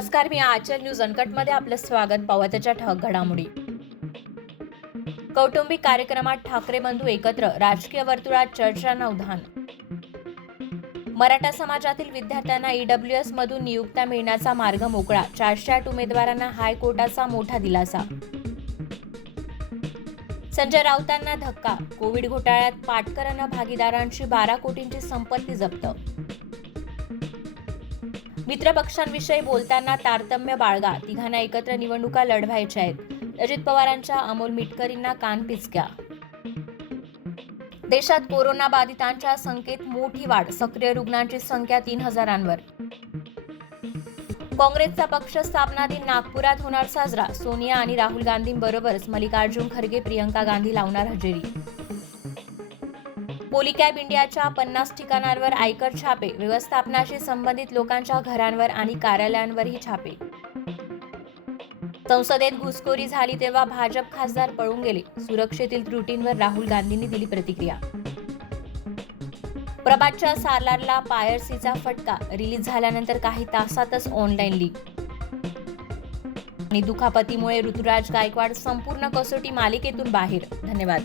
नमस्कार, मी आचल न्यूज अनकटमध्ये आपलं स्वागत. पावत्याच्या ठळक घडामोडी. कौटुंबिक कार्यक्रमात ठाकरे बंधू एकत्र, राजकीय वर्तुळात चर्चांना उधाण. मराठा समाजातील विद्यार्थ्यांना ईडब्ल्यूएस मधून नियुक्त्या मिळण्याचा मार्ग मोकळा, 408 उमेदवारांना हायकोर्टाचा मोठा दिलासा. संजय राऊतांना धक्का, कोविड घोटाळ्यात पाटकर भागीदारांची 12 कोटींची संपत्ती जप्त. मित्रपक्षांविषयी बोलताना तारतम्य बाळगा, तिघांना एकत्र निवडणुका लढवायच्या आहेत. अजित पवारांच्या अमोल मिटकरींना कानपिचक्या. देशात कोरोना बाधितांच्या संख्येत मोठी वाढ, सक्रिय रुग्णांची संख्या 3,000वर. काँग्रेसचा पक्ष स्थापना दिन नागपुरात होणार साजरा, सोनिया आणि राहुल गांधींबरोबरच मल्लिकार्जुन खरगे, प्रियंका गांधी लावणार हजेरी. पोलिकॅब इंडियाच्या 50 ठिकाणांवर आयकर छापे, व्यवस्थापनाशी संबंधित लोकांच्या घरांवर आणि कार्यालयांवरही छापे. संसदेत घुसखोरी झाली तेव्हा भाजप खासदार पळून गेले, सुरक्षेतील त्रुटींवर राहुल गांधींनी दिली प्रतिक्रिया. प्रभातच्या सालारला पायरसीचा फटका, रिलीज झाल्यानंतर काही तासातच ऑनलाईन लीक. आणि दुखापतीमुळे ऋतुराज गायकवाड संपूर्ण कसोटी मालिकेतून बाहेर. धन्यवाद.